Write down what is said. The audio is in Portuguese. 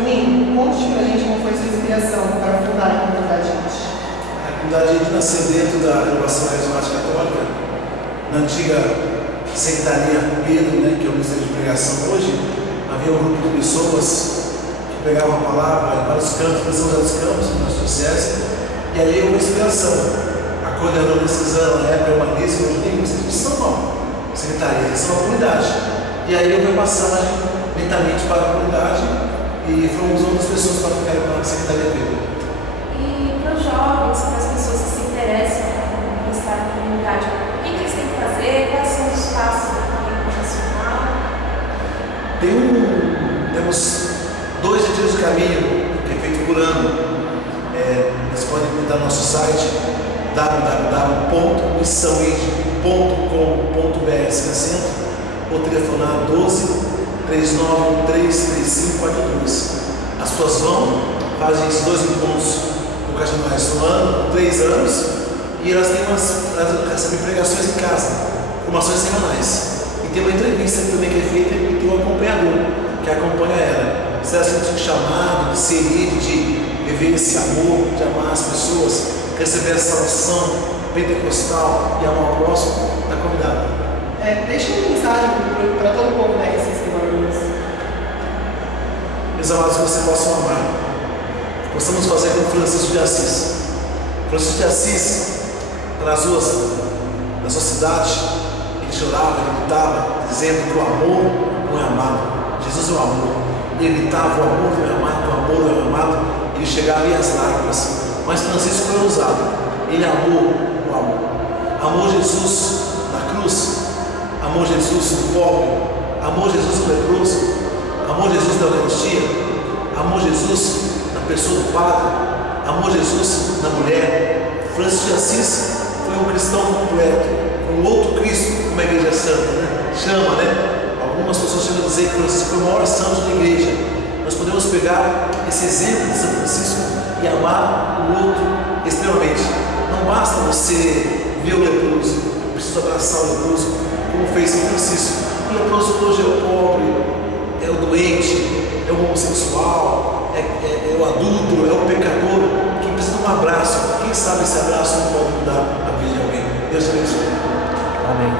Juninho, conte pra gente como foi sua inspiração para fundar a comunidade Gente. A comunidade Gente nasceu dentro da renovação carismática católica, na antiga secretaria Pedro, que é o Ministério de Pregação hoje. Havia um grupo de pessoas que pegavam a palavra para os campos, para São José dos Campos, na diocese, e ali houve uma inspiração. A coordenadora decisão, na época, uma lista, hoje nem vocês são uma secretaria, são uma comunidade. E aí houve a passagem lentamente para a comunidade e fomos outras pessoas para ficarem com a secretaria Pedro. E para os jovens, para as pessoas que se interessam em estar na comunidade, o que eles têm que fazer? Quais são os passos da comunidade profissional? Temos 2 retiros de caminho que é feito por ano. Vocês podem visitar no nosso site www.missãoid.com.br ou telefonar 12 39 335 42. As pessoas fazem esses 2 encontros no Cajamais no ano, 3 anos, e elas recebem pregações em casa, formações semanais. E tem uma entrevista também que é feita e tem um acompanhador que acompanha ela. Se ela sente chamado de ser de viver esse amor, de amar as pessoas, receber essa salvação pentecostal e amar o próximo, está convidado. Deixa uma mensagem para todo mundo que assiste isso. Meus amados, que vocês possam amar. Possamos fazer como Francisco de Assis. Francisco de Assis, nas ruas da sua cidade, ele chorava, ele gritava, dizendo que o amor não é amado. Jesus é o amor. Ele gritava: o amor não é amado, o amor não é amado. Ele chegava e as lágrimas. Mas Francisco foi ousado. Ele amou o amor. Amou Jesus na cruz. Amou Jesus no pobre. Amou Jesus no leproso. Amou Jesus na Eucaristia. Amou Jesus na pessoa do padre. Amou Jesus na mulher. Francisco de Assis foi um cristão completo, foi um outro Cristo, como a igreja santa chama, Algumas pessoas chegam a dizer que Francisco foi o maior santo da igreja. Nós podemos pegar esse exemplo de São Francisco e amar o outro extremamente. Não basta você ver o leproso, precisa abraçar o leproso, como fez São Francisco. O leproso hoje é o pobre, é o doente, é o homossexual, é o adulto, é o pecador, que precisa de um abraço. Quem sabe esse abraço não pode mudar a vida de alguém. Deus te abençoe. Amém.